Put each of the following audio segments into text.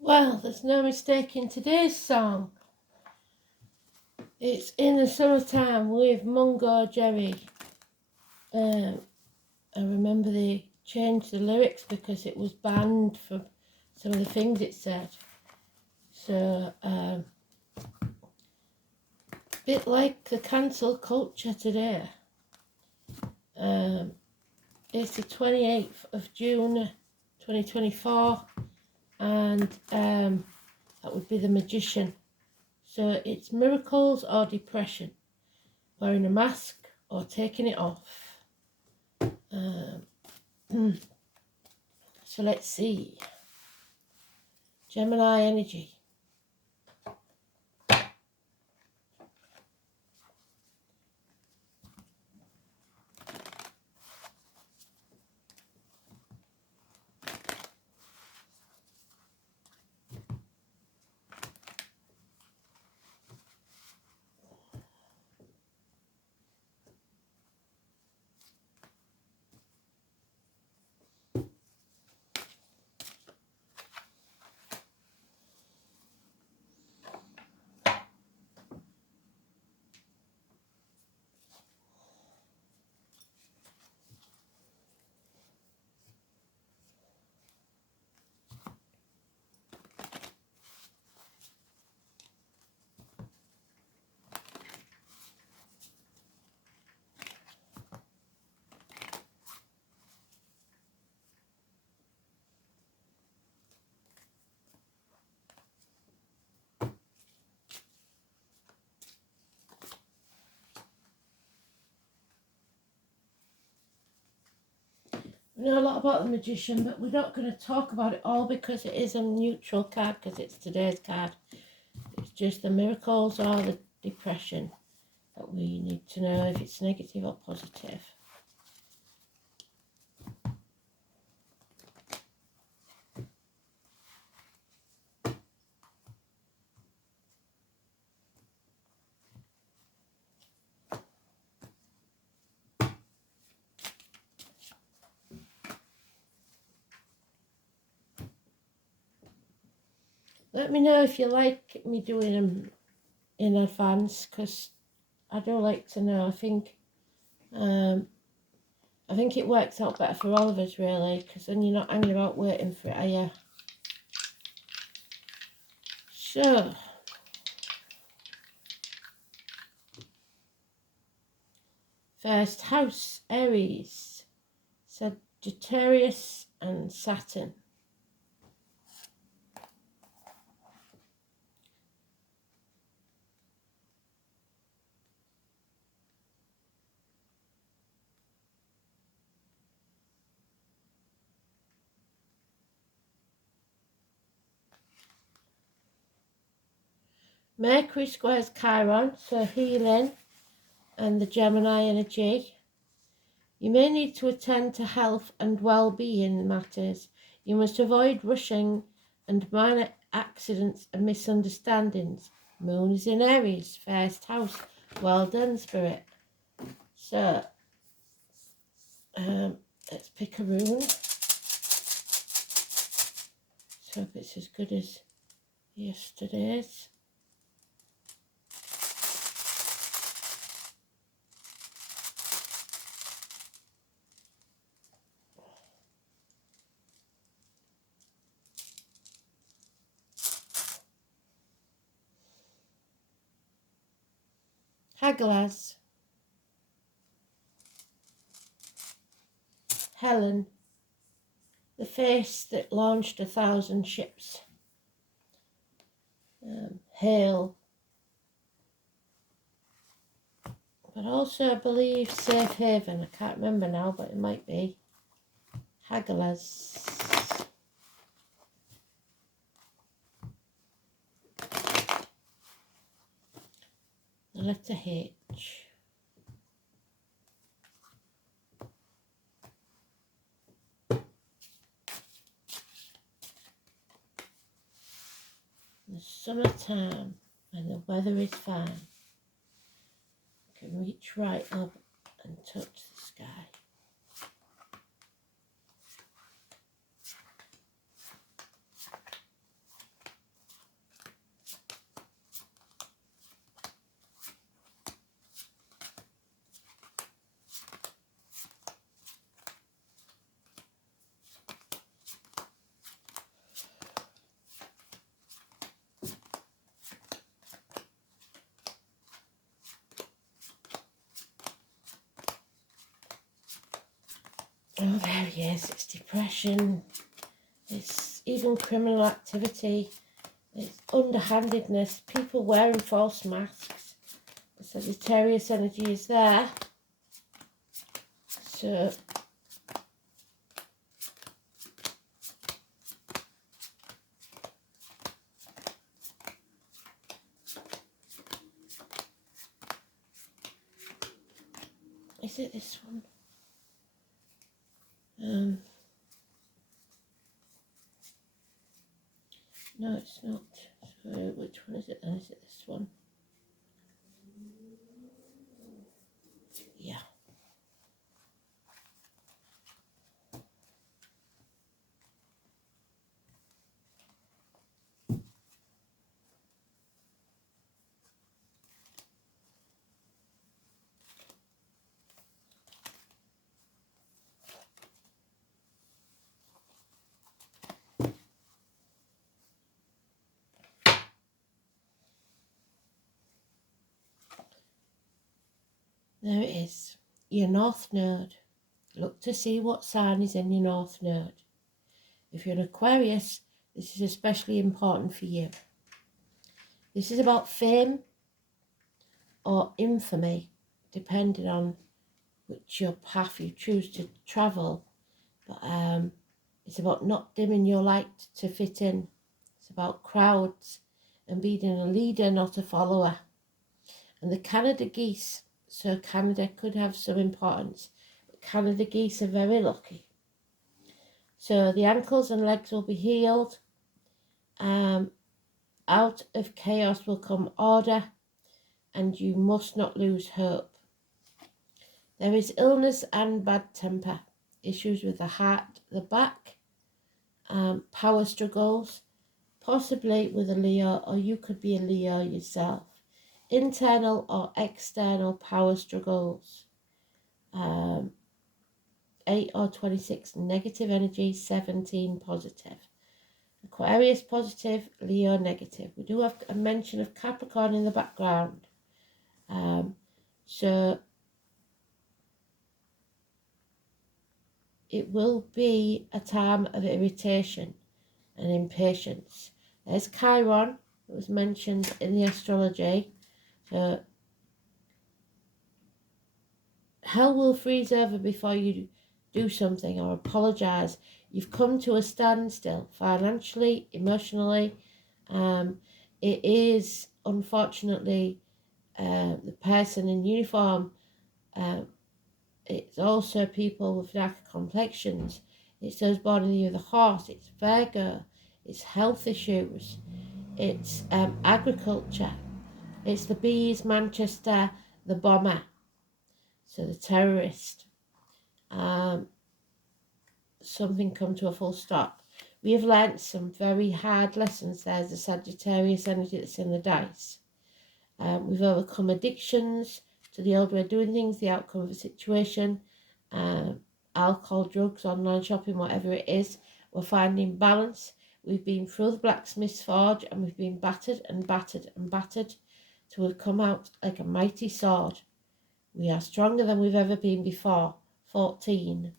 Well, there's no mistaking today's song. It's In the Summertime with Mungo Jerry. I remember they changed the lyrics because it was banned from some of the things it said. So, bit like the cancel culture today. It's the 28th of June 2024, and that would be The Magician. So it's miracles or depression, wearing a mask or taking it off. So let's see. Gemini energy. We know a lot about the Magician, but we're not going to talk about it all because it is a neutral card, because it's today's card. It's just the miracles or the depression that we need to know if it's negative or positive. Let me know if you like me doing them in advance, because I do like to know. I think it works out better for all of us, really, because then you're not hanging about waiting for it, are you? So, first house, Aries, Sagittarius and Saturn. Mercury squares Chiron, so healing and the Gemini energy. You may need to attend to health and well-being matters. You must avoid rushing and minor accidents and misunderstandings. Moon is in Aries, first house. Well done, Spirit. So, let's pick a rune. Let's hope it's as good as yesterday's. Hagalaz, Helen, the face that launched 1,000 ships. Hail, but also I believe Safe Haven. I can't remember now, but it might be. Hagalaz. The letter H. The summertime and the weather is fine. You can reach right up and touch the sky. Oh, there he is. It's depression. It's even criminal activity. It's underhandedness. People wearing false masks. The Sagittarius energy is there. So is it this one? No, it's not. So which one is it then? Is it this one? Yeah. There it is. Your North Node. Look to see what sign is in your North Node. If you're an Aquarius, this is especially important for you. This is about fame or infamy, depending on which your path you choose to travel. But it's about not dimming your light to fit in. It's about crowds and being a leader, not a follower. And the Canada geese, so Canada could have some importance. But Canada geese are very lucky. So the ankles and legs will be healed. Out of chaos will come order, and you must not lose hope. There is illness and bad temper, issues with the heart, the back, power struggles, possibly with a Leo, or you could be a Leo yourself. Internal or external power struggles. 8 or 26 negative energy, 17 positive. Aquarius positive, Leo negative. We do have a mention of Capricorn in the background. So it will be a time of irritation and impatience. There's Chiron, that was mentioned in the astrology. So hell will freeze over before you do something or apologise. You've come to a standstill financially, emotionally. It is unfortunately the person in uniform. It's also people with darker complexions. It's those born in the year of the horse. It's Virgo. It's health issues. It's agriculture. It's the bees, Manchester, the bomber. So the terrorist. Something come to a full stop. We have learnt some very hard lessons. There's the Sagittarius energy that's in the dice. We've overcome addictions to the old way of doing things, the outcome of a situation, alcohol, drugs, online shopping, whatever it is. We're finding balance. We've been through the blacksmith's forge and we've been battered and battered and battered till we've come out like a mighty sword. We are stronger than we've ever been before. 14.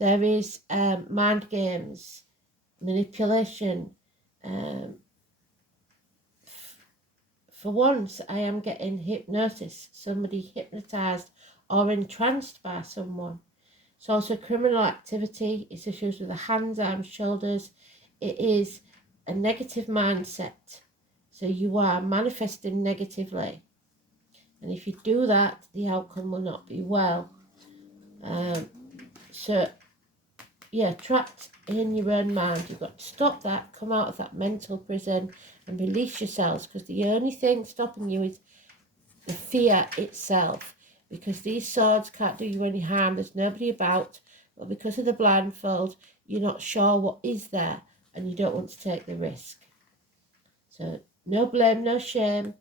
There is mind games, manipulation. For once, I am getting hypnosis, somebody hypnotised or entranced by someone. It's also criminal activity. It's issues with the hands, arms, shoulders. It is a negative mindset. So you are manifesting negatively. And if you do that, the outcome will not be well. So, yeah, trapped in your own mind. You've got to stop that, come out of that mental prison and release yourselves, because the only thing stopping you is the fear itself, because these swords can't do you any harm. There's nobody about, but because of the blindfold, you're not sure what is there and you don't want to take the risk. So no blame, no shame,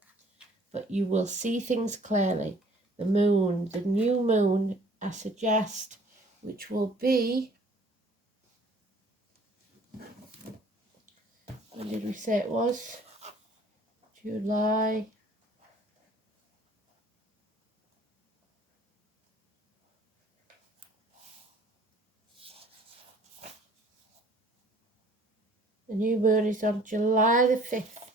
but you will see things clearly. The moon, the new moon, I suggest, which will be, when did we say it was? July. new moon is on July the 5th,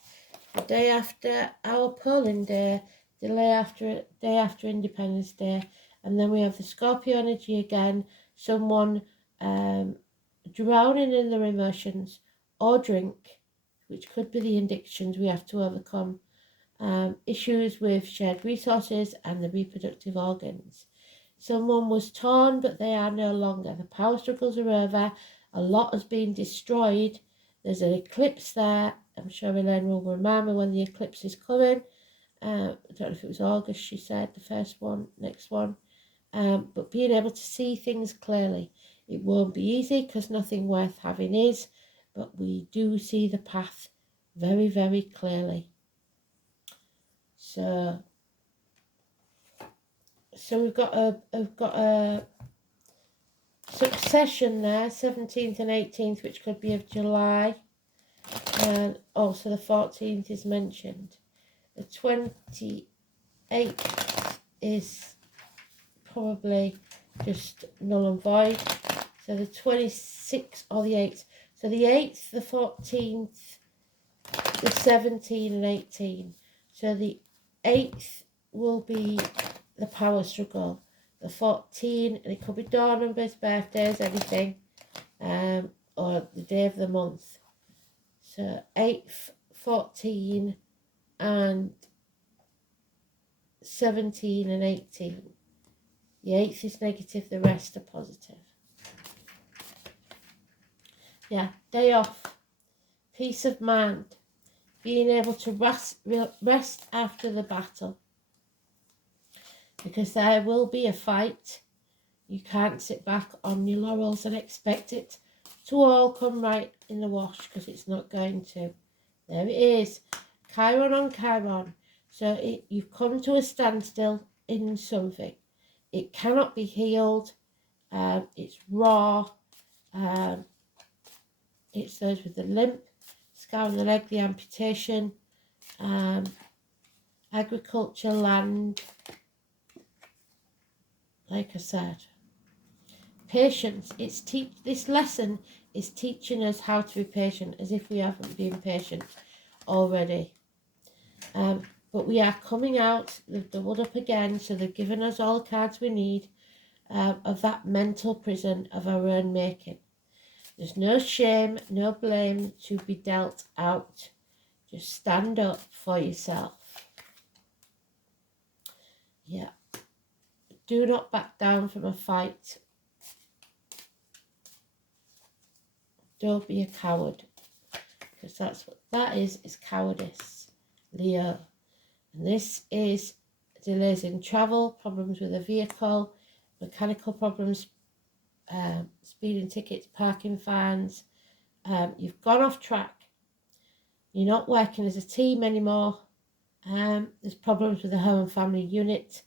the day after our polling day, day after Independence Day. And then we have the Scorpio energy again, someone drowning in their emotions or drink, which could be the addictions we have to overcome, issues with shared resources and the reproductive organs. Someone was torn, but they are no longer. The power struggles are over. A lot has been destroyed. There's an eclipse there. I'm sure Elaine will remind me when the eclipse is coming. I don't know if it was August, she said, the first one, next one. But being able to see things clearly. It won't be easy because nothing worth having is, but we do see the path very, very clearly. So we've got a succession there, 17th and 18th, which could be of July, and also the 14th is mentioned. The 28th is probably just null and void. So the 26th or the 8th. So the 8th, the 14th, the 17th and 18th. So the 8th will be the power struggle. The 14th, and it could be door numbers, birthdays, anything, or the day of the month. So 8th, 14, and 17 and 18. The 8th is negative, the rest are positive. Yeah, day off, peace of mind, being able to rest after the battle. Because there will be a fight. You can't sit back on your laurels and expect it to all come right in the wash, because it's not going to. There it is, Chiron on Chiron. So you've come to a standstill in something. It cannot be healed. It's raw. It's those with the limp, scar on the leg, the amputation, agriculture, land. Like I said, patience. This lesson is teaching us how to be patient, as if we haven't been patient already. But we are coming out. They've doubled up again, so they've given us all the cards we need of that mental prison of our own making. There's no shame, no blame to be dealt out. Just stand up for yourself. Yeah. Do not back down from a fight. Don't be a coward. Because that's what that is cowardice. Leo. And this is delays in travel, problems with a vehicle, mechanical problems, speeding tickets, parking fines. You've gone off track. You're not working as a team anymore. There's problems with the home and family unit,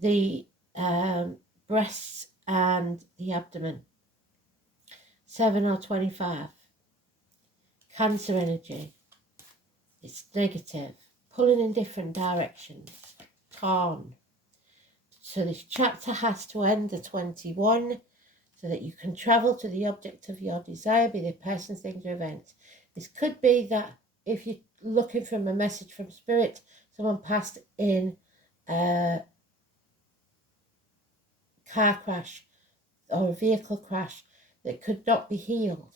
the breasts and the abdomen. 7 or 25. Cancer energy. It's negative. Pulling in different directions. Torn. So this chapter has to end at 21 so that you can travel to the object of your desire, be the person, thing, or event. This could be that if you're looking for a message from spirit, someone passed in a car crash or a vehicle crash that could not be healed.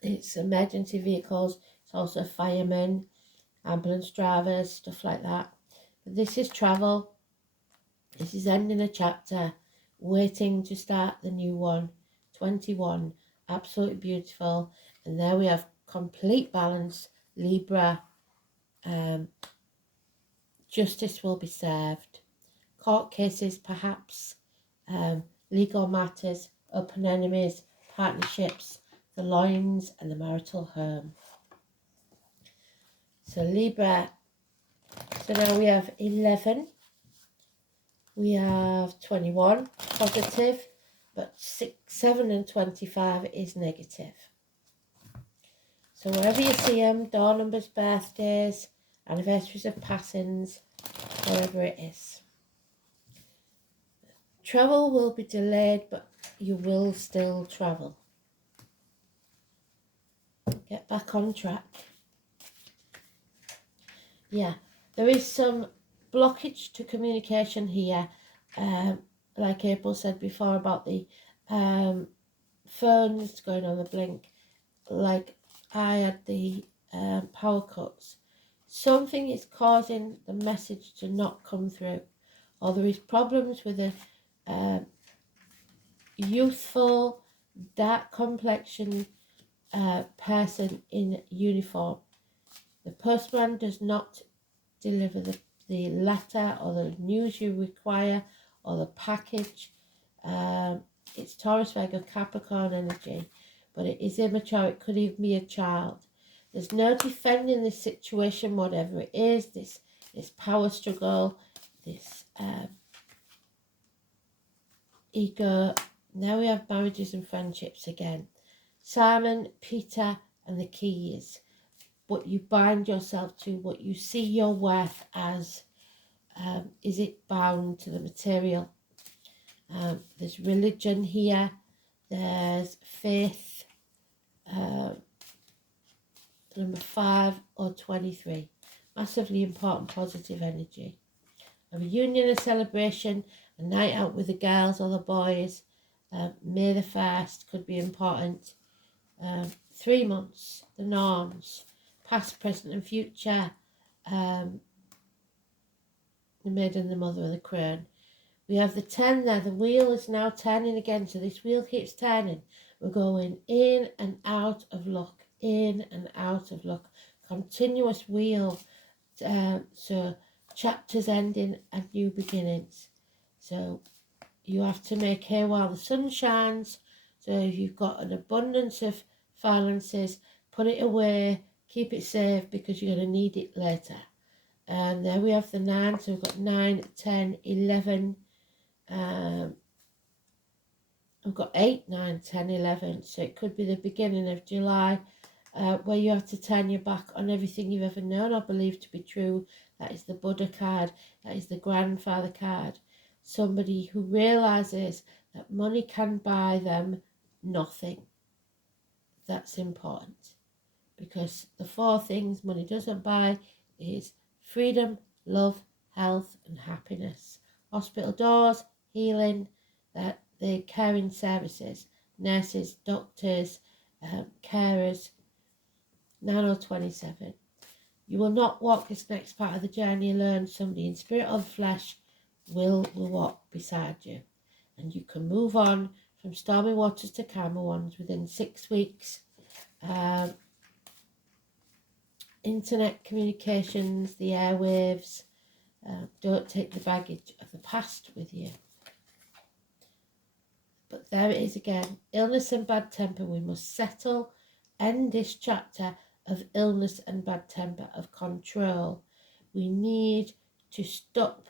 It's emergency vehicles, it's also firemen, ambulance drivers, stuff like that. But this is travel. This is ending a chapter, waiting to start the new one. 21, absolutely beautiful. And there we have complete balance, Libra. Justice will be served. Court cases, perhaps. Legal matters, open enemies, partnerships, the loins and the marital home. So Libra, so now we have 11, we have 21, positive, but 6, 7 and 25 is negative. So wherever you see them, door numbers, birthdays, anniversaries of passings, wherever it is. Travel will be delayed, but you will still travel. Get back on track. Yeah, there is some blockage to communication here. Like April said before about the phones going on the blink. Like I had the power cuts. Something is causing the message to not come through, or there is problems with a youthful, dark complexion person in uniform. The postman does not deliver the letter or the news you require or the package. It's Taurus, Virgo, Capricorn energy, but it is immature. It could even be a child. There's no defending this situation, whatever it is, this power struggle, this ego. Now we have marriages and friendships again. Simon, Peter, and the keys. What you bind yourself to, what you see your worth as. Is it bound to the material? There's religion here. There's faith. Number 5 or 23. Massively important positive energy. A reunion, a celebration, a night out with the girls or the boys. May the 1st could be important. 3 months, the norms, past, present and future. The maiden, the mother of the crown. We have the 10 there. The wheel is now turning again. So this wheel keeps turning. We're going in and out of luck. In and out of luck. Continuous wheel. So chapters ending and new beginnings. So you have to make hay while the sun shines. So if you've got an abundance of finances, put it away. Keep it safe because you're going to need it later. And there we have the 9, so we've got 9, 10, 11, we've got 8, 9, 10, 11, so it could be the beginning of July, where you have to turn your back on everything you've ever known or believed to be true. That is the Buddha card, that is the grandfather card. Somebody who realises that money can buy them nothing. That's important, because the 4 things money doesn't buy is freedom, love, health and happiness. Hospital doors, healing, the caring services, nurses, doctors, carers. 9 or 27. You will not walk this next part of the journey alone. Somebody in spirit or flesh will walk beside you. And you can move on from stormy waters to calmer ones within 6 weeks. Internet communications, the airwaves. Don't take the baggage of the past with you. But there it is again. Illness and bad temper. We must settle, end this chapter of illness and bad temper, of control. We need to stop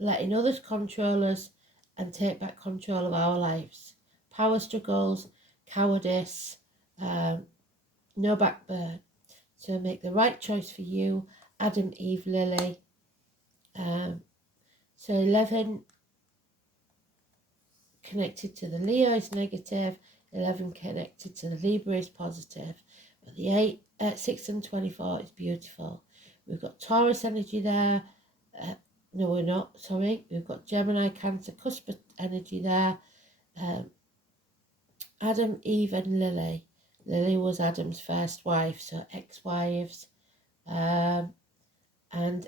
letting others control us and take back control of our lives. Power struggles, cowardice, no backburn. So make the right choice for you. Adam, Eve, Lily. So 11 connected to the Leo is negative. 11 connected to the Libra is positive. But the 6 and 24 is beautiful. We've got Taurus energy there. No, we're not, sorry. We've got Gemini, Cancer, cusp energy there. Adam, Eve and Lily. Lily was Adam's first wife, so ex-wives. And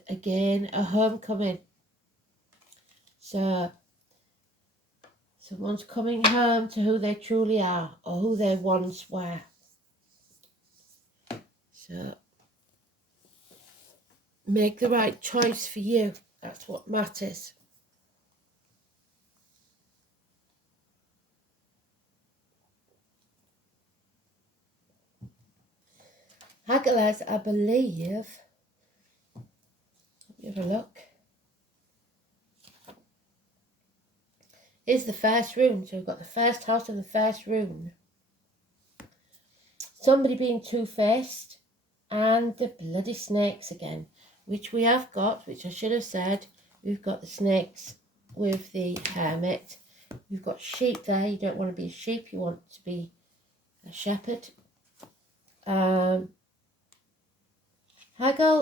again, a homecoming. So someone's coming home to who they truly are, or who they once were. So make the right choice for you. That's what matters. Hagglers, I believe. Let me have a look. Here's the first rune. So we've got the first house and the first rune. Somebody being two-faced, and the bloody snakes again, which we have got, which I should have said. We've got the snakes with the hermit. You've got sheep there. You don't want to be a sheep. You want to be a shepherd. Haggle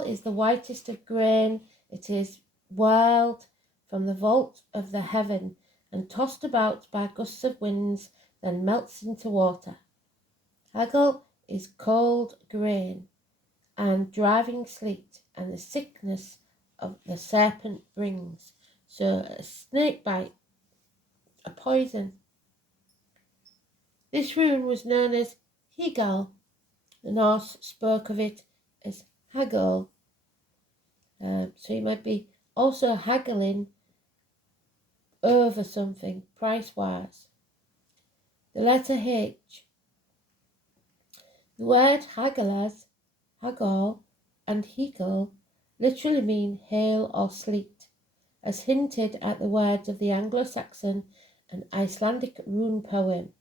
is the whitest of grain. It is whirled from the vault of the heaven and tossed about by gusts of winds, then melts into water. Haggle is cold grain and driving sleet, and the sickness of the serpent brings. So a snake bite, a poison. This rune was known as Higal. The Norse spoke of it as Haggle. So you might be also haggling over something price-wise. The letter H. The word Haggal, and Hegel literally mean hail or sleet, as hinted at the words of the Anglo-Saxon and Icelandic rune poem.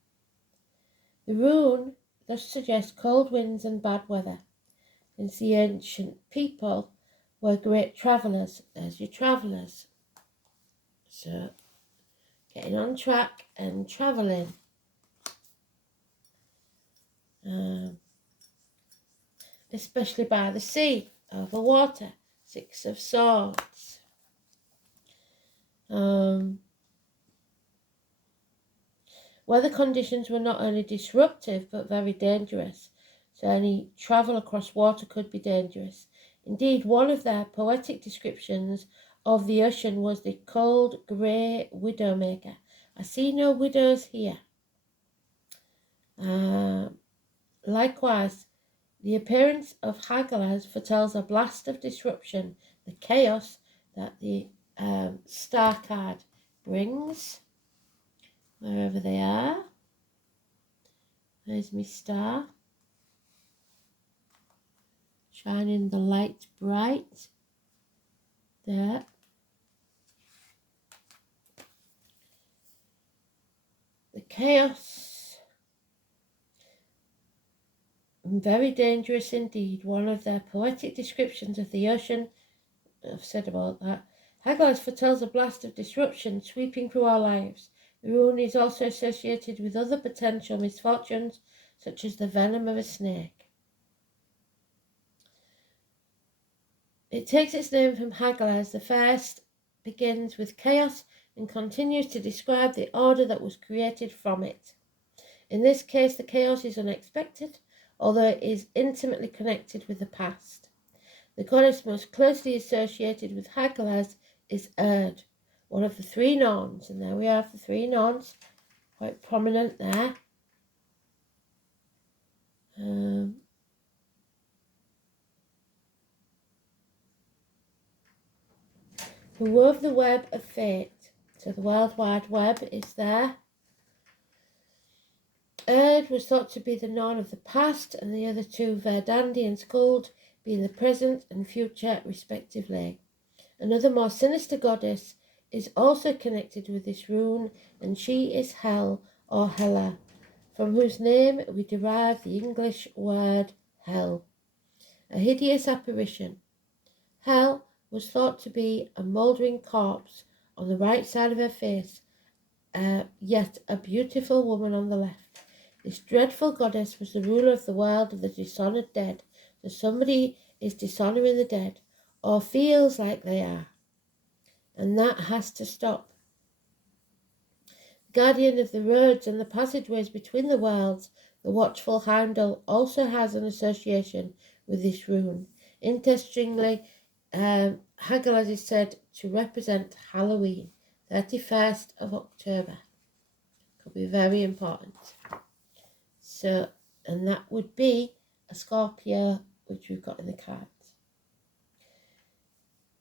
The rune thus suggests cold winds and bad weather, since the ancient people were great travellers. There's your travellers. So, getting on track and travelling. Especially by the sea, over water. 6 of Swords. Weather conditions were not only disruptive but very dangerous, so any travel across water could be dangerous. Indeed, one of their poetic descriptions of the ocean was the cold grey widowmaker. I see no widows here. Likewise, the appearance of Hagalaz foretells a blast of disruption, the chaos that the star card brings, wherever they are. There's my star, shining the light bright there. The chaos, very dangerous indeed. One of their poetic descriptions of the ocean, I've said about that. Hagalaz foretells a blast of disruption sweeping through our lives. The rune is also associated with other potential misfortunes, such as the venom of a snake. It takes its name from Hagalaz. The first begins with chaos and continues to describe the order that was created from it. In this case, the chaos is unexpected, although it is intimately connected with the past. The goddess most closely associated with Hagalaz is Erd, one of the 3 Norns, and there we have the 3 Norns, quite prominent there. Who wove the web of fate, so the World Wide Web is there. Erd was thought to be the Norn of the past, and the other 2, Verdandi and Skuld, being the present and future respectively. Another more sinister goddess is also connected with this rune, and she is Hel or Hela, from whose name we derive the English word hell, a hideous apparition. Hel was thought to be a mouldering corpse on the right side of her face, yet a beautiful woman on the left. This dreadful goddess was the ruler of the world of the dishonoured dead, so somebody is dishonouring the dead, or feels like they are, and that has to stop. Guardian of the roads and the passageways between the worlds, the watchful Heimdall also has an association with this rune. Interestingly, Hagalaz is said to represent Halloween, 31st of October. Could be very important. So, and that would be a Scorpio, which we've got in the cards.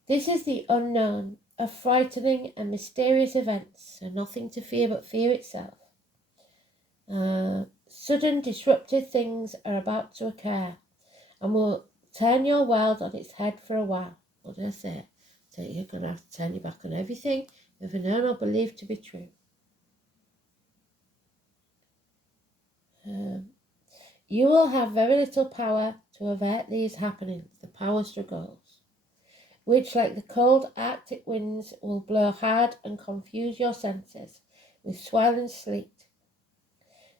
This is the unknown, of frightening and mysterious events, so nothing to fear but fear itself. Sudden disruptive things are about to occur and will turn your world on its head for a while. What did I say? So you're going to have to turn your back on everything you've ever known or believed to be true. You will have very little power to avert these happenings, the power struggles. which, like the cold Arctic winds, will blow hard and confuse your senses with swell and sleet.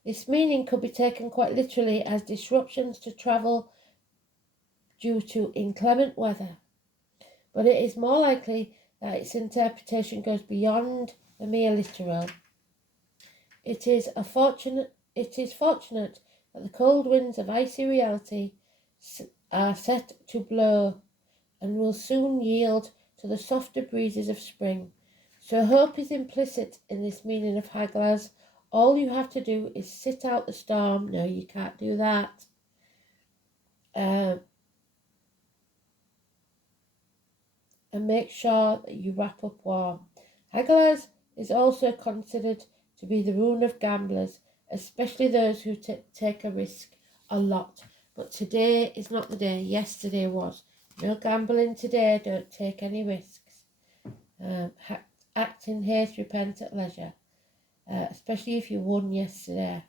This meaning could be taken quite literally as disruptions to travel due to inclement weather, but it is more likely that its interpretation goes beyond the mere literal. It is fortunate that the cold winds of icy reality are set to blow and will soon yield to the softer breezes of spring. So hope is implicit in this meaning of Hagalaz. All you have to do is sit out the storm. No, you can't do that. And make sure that you wrap up warm. Hagalaz is also considered to be the rune of gamblers, especially those who take a risk a lot. But today is not the day. Yesterday was. No gambling today. Don't take any risks. Act in haste, repent at leisure. Especially if you won yesterday.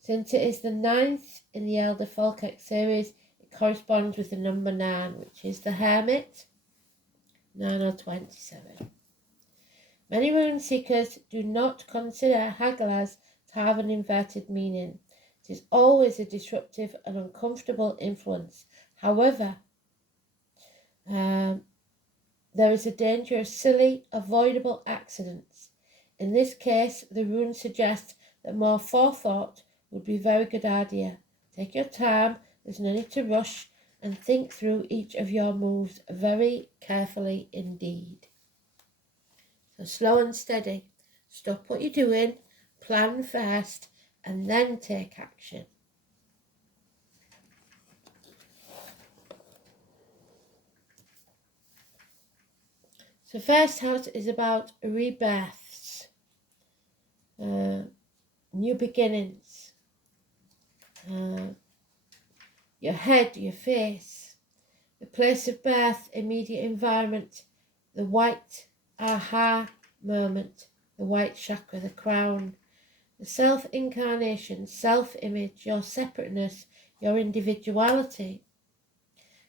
Since it is the 9th in the Elder Folkek series, it corresponds with the number 9, which is the Hermit. 9 or 27. Many rune seekers do not consider Hagalaz to have an inverted meaning. It is always a disruptive and uncomfortable influence. However, there is a danger of silly, avoidable accidents. In this case, the rune suggests that more forethought would be a very good idea. Take your time, there's no need to rush, and think through each of your moves very carefully indeed. So slow and steady. Stop what you're doing, plan first, and then take action. So first house is about rebirths, new beginnings, your head, your face, the place of birth, immediate environment, the white aha moment, the white chakra, the crown, the self-incarnation, self-image, your separateness, your individuality,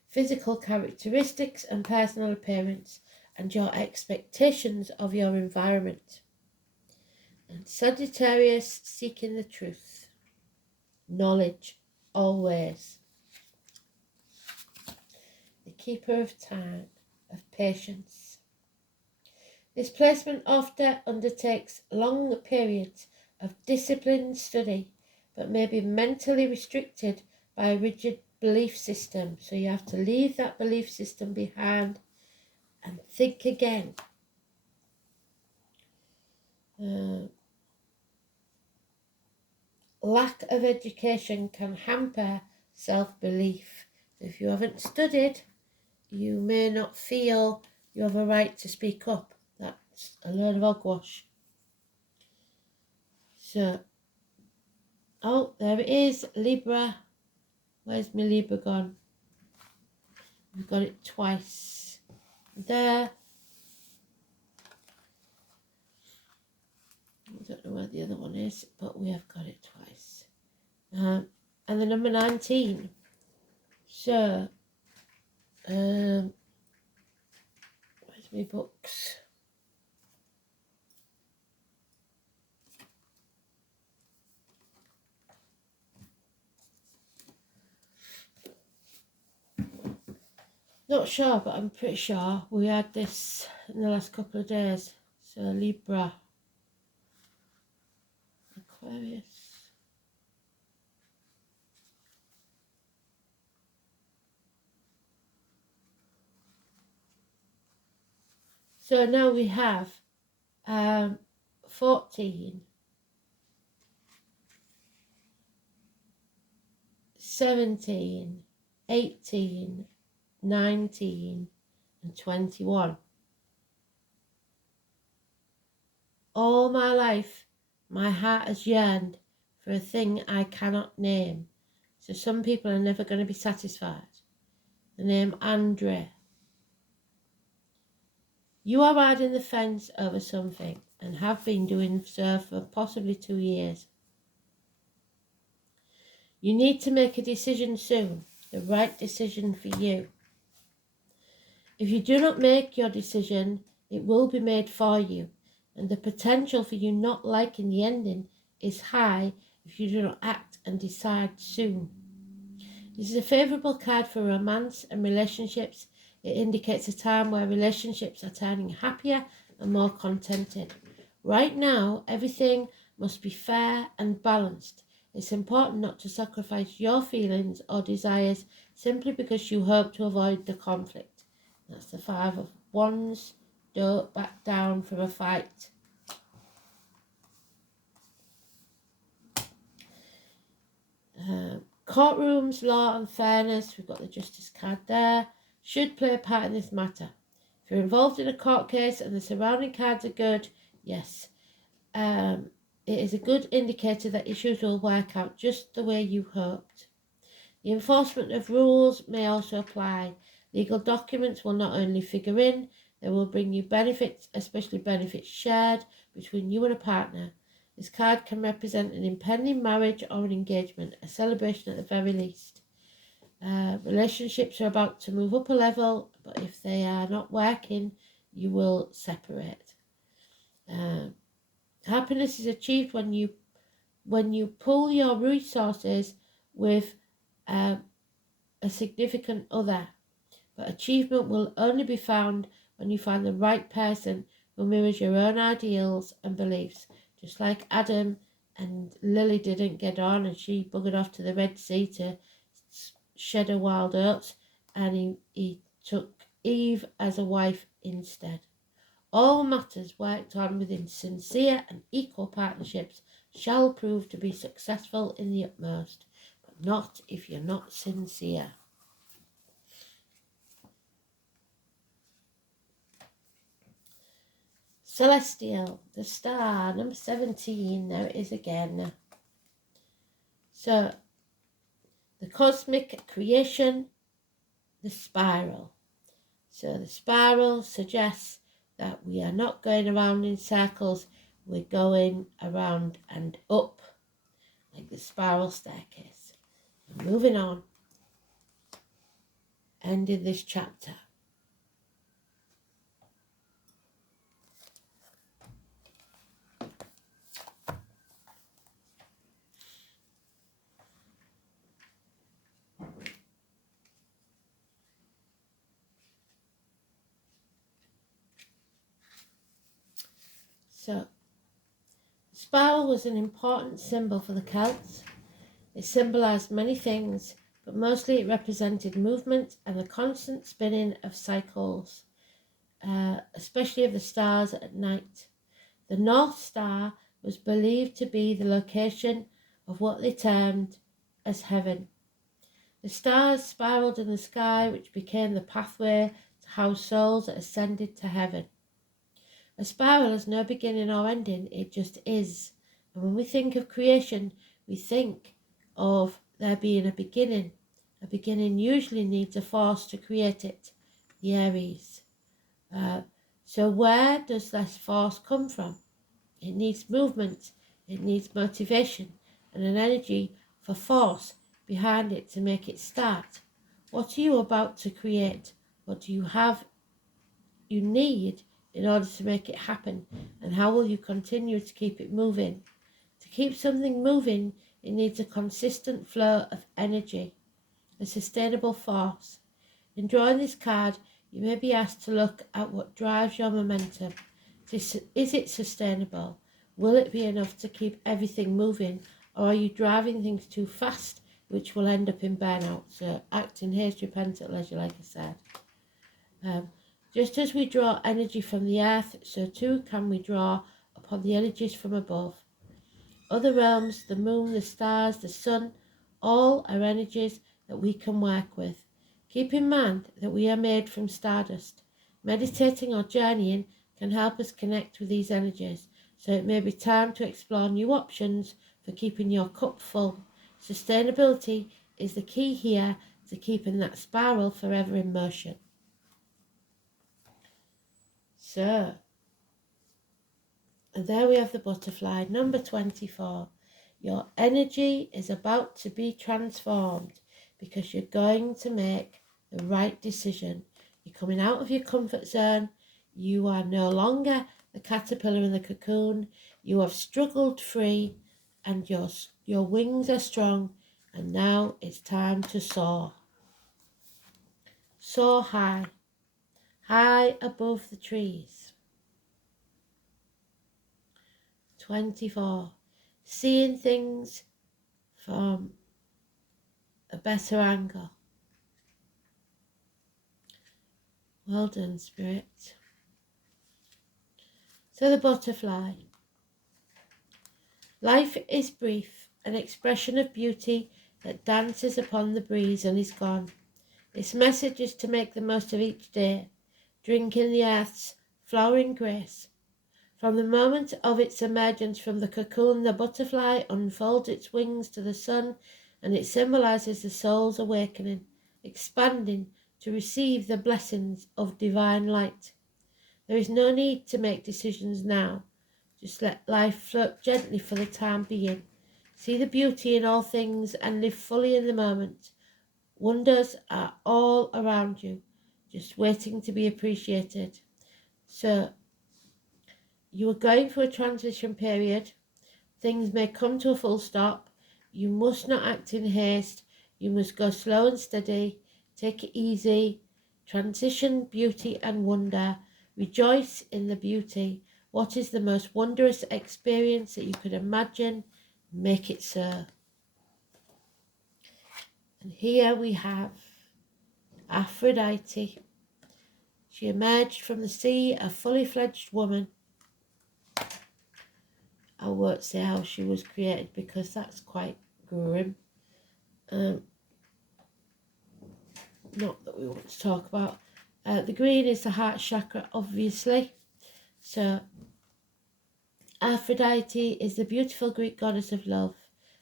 physical characteristics and personal appearance, and your expectations of your environment. And Sagittarius, seeking the truth, knowledge, always. The keeper of time, of patience. This placement often undertakes long periods of disciplined study, but may be mentally restricted by a rigid belief system. So you have to leave that belief system behind and think again. Lack of education can hamper self-belief. So if you haven't studied, you may not feel you have a right to speak up. That's a load of hogwash. So, oh, there it is, Libra. Where's my Libra gone? We've got it twice. There. I don't know where the other one is, but we have got it twice. And the number 19. So, where's my books? Not sure, but I'm pretty sure we had this in the last couple of days. So Libra, Aquarius. So now we have 14, 17, 18, 19 and 21. All my life, my heart has yearned for a thing I cannot name. So some people are never going to be satisfied. The name Andre. You are riding the fence over something and have been doing so for possibly 2 years. You need to make a decision soon, the right decision for you. If you do not make your decision, it will be made for you, and the potential for you not liking the ending is high if you do not act and decide soon. This is a favourable card for romance and relationships. It indicates a time where relationships are turning happier and more contented. Right now, everything must be fair and balanced. It's important not to sacrifice your feelings or desires simply because you hope to avoid the conflict. That's the 5 of Wands. Don't back down from a fight. Courtrooms, law and fairness, we've got the Justice card there, should play a part in this matter. If you're involved in a court case and the surrounding cards are good, yes, it is a good indicator that issues will work out just the way you hoped. The enforcement of rules may also apply. Legal documents will not only figure in, they will bring you benefits, especially benefits shared between you and a partner. This card can represent an impending marriage or an engagement, a celebration at the very least. Relationships are about to move up a level, but if they are not working, you will separate. Happiness is achieved when you pool your resources with a significant other, but achievement will only be found when you find the right person who mirrors your own ideals and beliefs. Just like Adam and Lily didn't get on, and she buggered off to the Red Sea to shed her wild oats, and he took Eve as a wife instead. All matters worked on within sincere and equal partnerships shall prove to be successful in the utmost, but not if you're not sincere. Celestial, the star, number 17, there it is again. So, the cosmic creation, the spiral. So the spiral suggests that we are not going around in circles, we're going around and up, like the spiral staircase. Moving on, ending this chapter. So, the spiral was an important symbol for the Celts. It symbolised many things, but mostly it represented movement and the constant spinning of cycles, especially of the stars at night. The North Star was believed to be the location of what they termed as heaven. The stars spiralled in the sky, which became the pathway to how souls ascended to heaven. A spiral has no beginning or ending, it just is. And when we think of creation, we think of there being a beginning. A beginning usually needs a force to create it, the Aries. So where does this force come from? It needs movement, it needs motivation, and an energy for force behind it to make it start. What are you about to create? What do you need in order to make it happen? And how will you continue to keep it moving? To keep something moving, it needs a consistent flow of energy, a sustainable force. In drawing this card, you may be asked to look at what drives your momentum. Is it sustainable? Will it be enough to keep everything moving? Or are you driving things too fast, which will end up in burnout? So act in haste, repent at leisure, like I said. Just as we draw energy from the earth, so too can we draw upon the energies from above. Other realms, the moon, the stars, the sun, all are energies that we can work with. Keep in mind that we are made from stardust. Meditating or journeying can help us connect with these energies, so it may be time to explore new options for keeping your cup full. Sustainability is the key here to keeping that spiral forever in motion. So, and there we have the butterfly, number 24. Your energy is about to be transformed because you're going to make the right decision. You're coming out of your comfort zone. You are no longer the caterpillar in the cocoon. You have struggled free, and your wings are strong, and now it's time to soar. Soar high, high above the trees. 24. Seeing things from a better angle. Well done, Spirit. So the butterfly. Life is brief, an expression of beauty that dances upon the breeze and is gone. Its message is to make the most of each day, drink in the earth's flowering grace. From the moment of its emergence from the cocoon, the butterfly unfolds its wings to the sun, and it symbolizes the soul's awakening, expanding to receive the blessings of divine light. There is no need to make decisions now. Just let life float gently for the time being. See the beauty in all things and live fully in the moment. Wonders are all around you, just waiting to be appreciated. So, you are going through a transition period. Things may come to a full stop. You must not act in haste. You must go slow and steady. Take it easy. Transition, beauty and wonder. Rejoice in the beauty. What is the most wondrous experience that you could imagine? Make it so. And here we have Aphrodite. She emerged from the sea, a fully fledged woman. I won't say how she was created because that's quite grim. Not that we want to talk about. The green is the heart chakra, obviously. So, Aphrodite is the beautiful Greek goddess of love.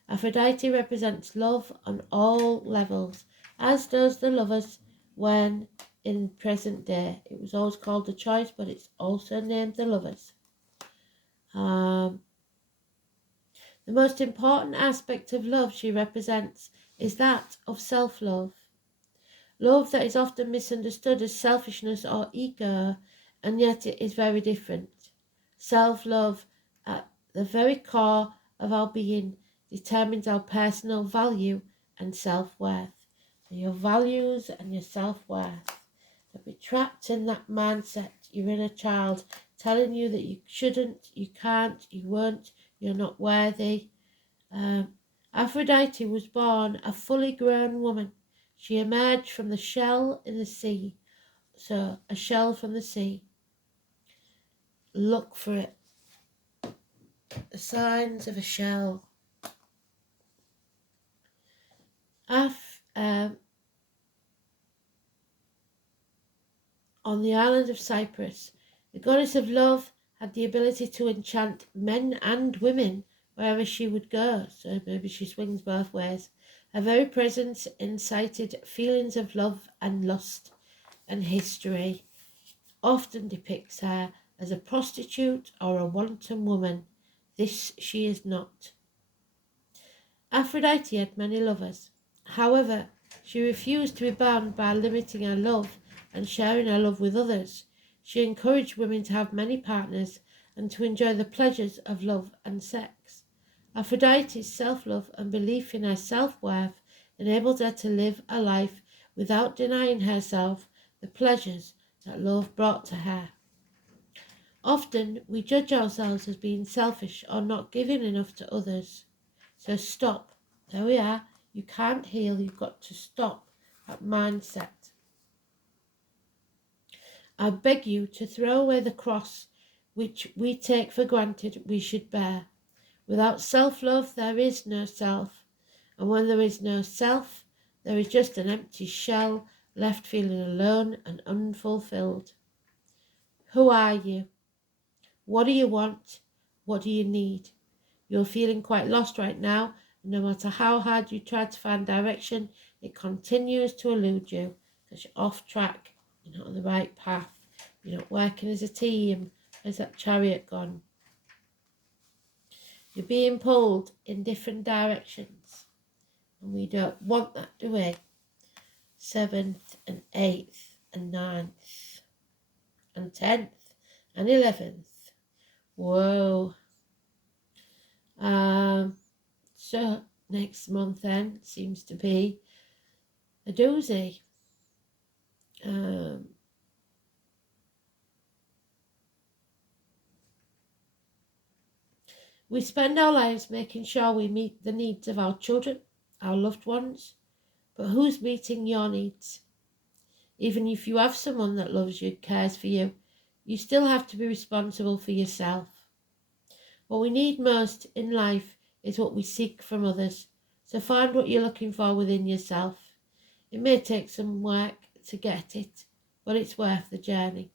Aphrodite represents love on all levels, as does the lovers when in present day. It was always called the choice, but it's also named the lovers. The most important aspect of love she represents is that of self-love. Love that is often misunderstood as selfishness or ego, and yet it is very different. Self-love, at the very core of our being, determines our personal value and self-worth. So your values and your self-worth. Don't be trapped in that mindset. You're in a child telling you that you shouldn't, you can't, you won't, you're not worthy. Aphrodite was born a fully grown woman. She emerged from the shell in the sea. So, a shell from the sea. Look for it. The signs of a shell. On the island of Cyprus, the goddess of love had the ability to enchant men and women wherever she would go. So maybe she swings both ways. Her very presence incited feelings of love and lust, and history often depicts her as a prostitute or a wanton woman. This she is not. Aphrodite had many lovers. However, she refused to be bound by limiting her love and sharing her love with others. She encouraged women to have many partners and to enjoy the pleasures of love and sex. Aphrodite's self-love and belief in her self-worth enabled her to live a life without denying herself the pleasures that love brought to her. Often we judge ourselves as being selfish or not giving enough to others. So stop. There we are. You can't heal. You've got to stop that mindset. I beg you to throw away the cross which we take for granted we should bear. Without self-love, there is no self. And when there is no self, there is just an empty shell left feeling alone and unfulfilled. Who are you? What do you want? What do you need? You're feeling quite lost right now, and no matter how hard you try to find direction, it continues to elude you because you're off track. You're not on the right path. You're not working as a team. Where's that chariot gone? You're being pulled in different directions. And we don't want that, do we? 7th and 8th and 9th and 10th and 11th. Whoa. So next month then seems to be a doozy. We spend our lives making sure we meet the needs of our children, our loved ones, but who's meeting your needs? Even if you have someone that loves you, cares for you, you still have to be responsible for yourself. What we need most in life is what we seek from others. So find what you're looking for within yourself. It may take some work to get it, but it's worth the journey.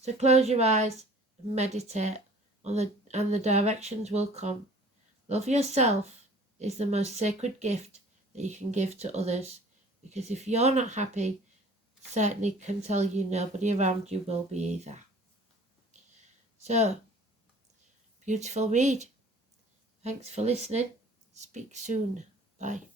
So close your eyes and meditate and the directions will come. Love yourself is the most sacred gift that you can give to others, because if you're not happy, certainly can tell you nobody around you will be either. So, beautiful read. Thanks for listening. Speak soon. Bye.